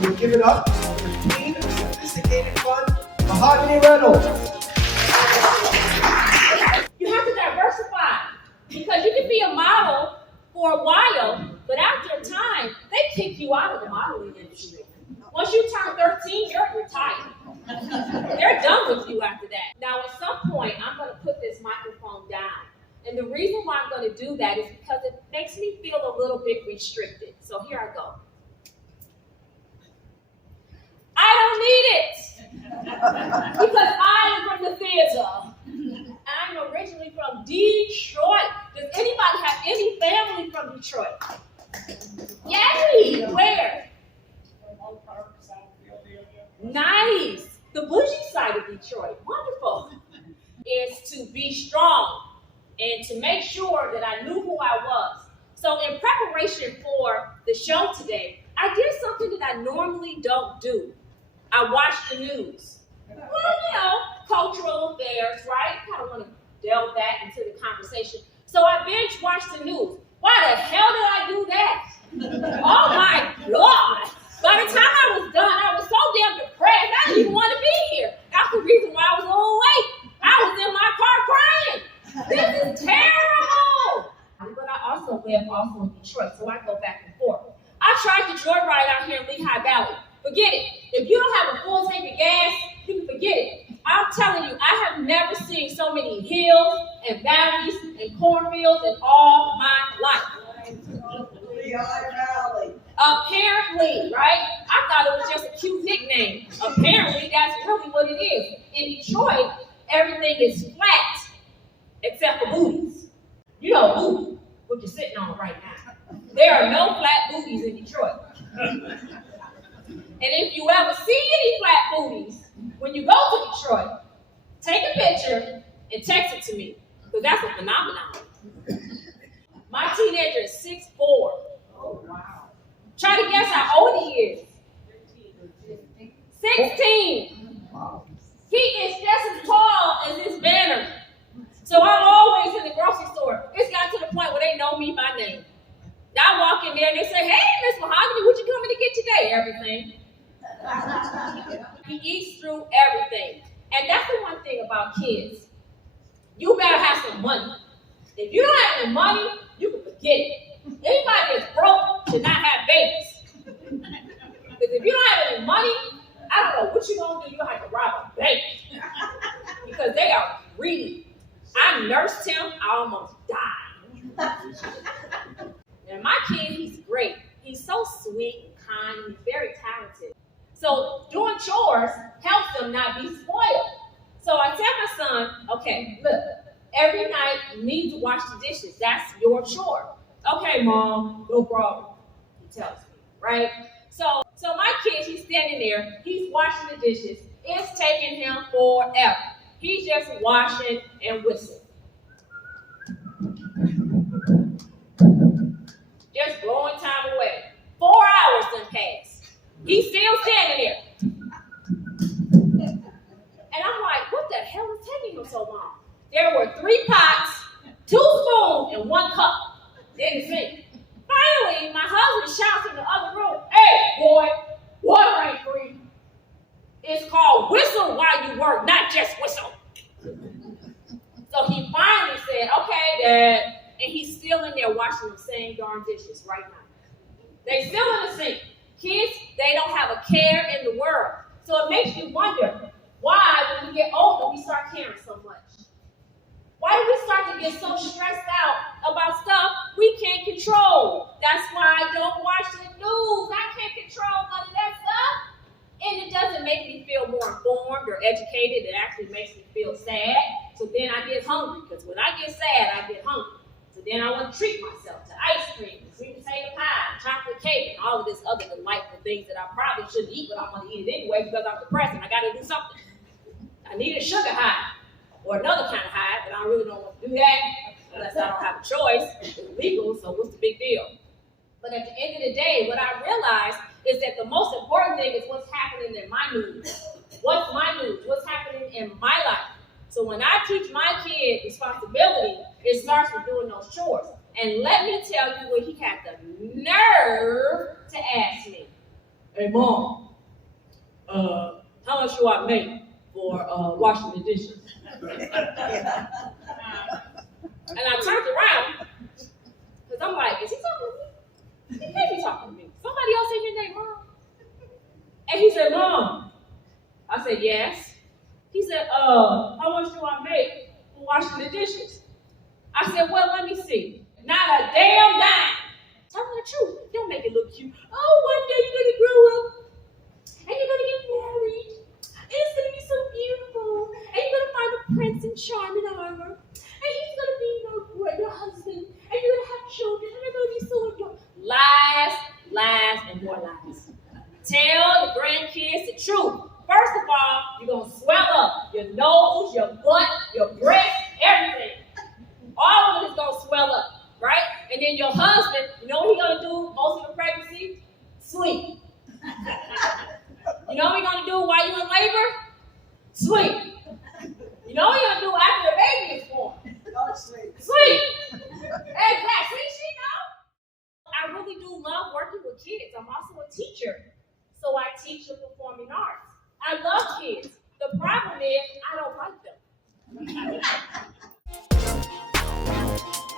we give it up for the queen of sophisticated fun, Mahogany Reynolds. You have to diversify because you can be a model for a while, but after a time, they kick you out of the modeling industry. Once you turn 13, you're retired. They're done with you after that. Now, at some point, I'm going to put this microphone down. And the reason why I'm going to do that is because it makes me feel a little bit restricted. So here I go. I don't need it because I am from the theater. I'm originally from Detroit. Does anybody have any family from Detroit? Yay! Where? Nice. The bougie side of Detroit. Wonderful. Is to be strong and to make sure that I knew who I was. So in preparation for the show today, I did something that I normally don't do. I watched the news. Well, cultural affairs, right? Kind of want to delve back into the conversation. So I binge watched the news. Why the hell did I do that? Oh my God. By the time I was done, I was so damn depressed, I didn't even want to be here. That's the reason why I was a little late. I was in my car crying. This is terrible. But I also live in Detroit, so I go back and forth. I tried to joyride out here in Lehigh Valley. Forget it. If you don't have a full tank of gas, you can forget it. I'm telling you, I have never seen so many hills and valleys and cornfields in all my life. Lehigh Valley. Apparently, right? I thought it was just a cute nickname. Apparently, that's really what it is. In Detroit, everything is flat except for booties. You know booty, what you're sitting on right now. There are no flat booties in Detroit. And if you ever see any flat booties, when you go to Detroit, take a picture and text it to me, because that's a phenomenon. My teenager is 6'4". Oh, wow. Try to guess how old he is. 16. Wow. He is just as tall as this banner. So I'm always in the grocery store. It's got to the point where they know me by name. I walk in there and they say, "Hey, Miss Mahogany, what you coming to get today?" Everything. He eats through everything. And that's the one thing about kids. You better have some money. If you don't have any money, you can forget it. Anybody that's broke should not have babies. Because if you don't have any money, I don't know what you're going to do. You're going to have to rob a bank. Because they are greedy. I nursed him. I almost died. And my kid, he's great. He's so sweet and kind. He's very talented. So doing chores helps them not be spoiled. So I tell my son, okay, look, every night you need to wash the dishes. That's your chore. Okay, Mom, no problem, he tells me, right? So my kid, he's standing there, he's washing the dishes. It's taking him forever. He's just washing and whistling. Just blowing time away. 4 hours done passed. He's still standing there. And I'm like, what the hell is taking him so long? There were 3 pots, 2 spoons, and 1 cup. Didn't sink. Finally, my husband shouts in the other room, "Hey, boy, water ain't free. It's called whistle while you work, not just whistle." So he finally said, "Okay, Dad." And he's still in there washing the same darn dishes right now. They still in the sink. Kids, they don't have a care in the world. So it makes you wonder why, when we get older, we start caring so much. Why do we start to get so stressed out about stuff we can't control? That's why I don't watch the news. I can't control none of that stuff. And it doesn't make me feel more informed or educated. It actually makes me feel sad. So then I get hungry. Because when I get sad, I get hungry. So then I want to treat myself to ice cream, sweet potato pie, chocolate cake, and all of this other delightful things that I probably shouldn't eat, but I'm going to eat it anyway because I'm depressed and I got to do something. I need a sugar high or another kind of high, but I really don't want to do that unless I don't have a choice. It's illegal, so what's the big deal? But at the end of the day, what I realized is that the most important thing is what's happening in my news. What's my news? What's happening in my life? So when I teach my kid responsibility, it starts with doing those chores. And let me tell you what he had the nerve to ask me. hey mom, how much do I make for washing the dishes? And I turned around, because I'm like, is he talking to me? He can't be talking to me. Somebody else in here named Mom. And he said, Mom. I said, yes. He said, how much do I make for washing the dishes? I said, well, let me see. Not a damn dime. Tell me the truth. Don't make it look cute. Oh, one day you're going to grow up, and you're going to get married, and it's going to be so beautiful, and you're going to find a prince in charming armor, and he's going to be your husband, and you're going to have children, and they're going to be so adorable. Lies, lies, and more lies. Tell the grandkids the truth. First of all, you're going to swell up your nose, your butt, your breast, everything. All of it is going to swell up, right? And then your husband, you know what he's going to do most of the pregnancy? Sleep. You know what he's going to do while you're in labor? Sleep. You know what he's going to do after the baby is born? Sleep. Exactly. See, I really do love working with kids. I'm also a teacher. So I teach the performing arts. I love kids. The problem is I don't like them.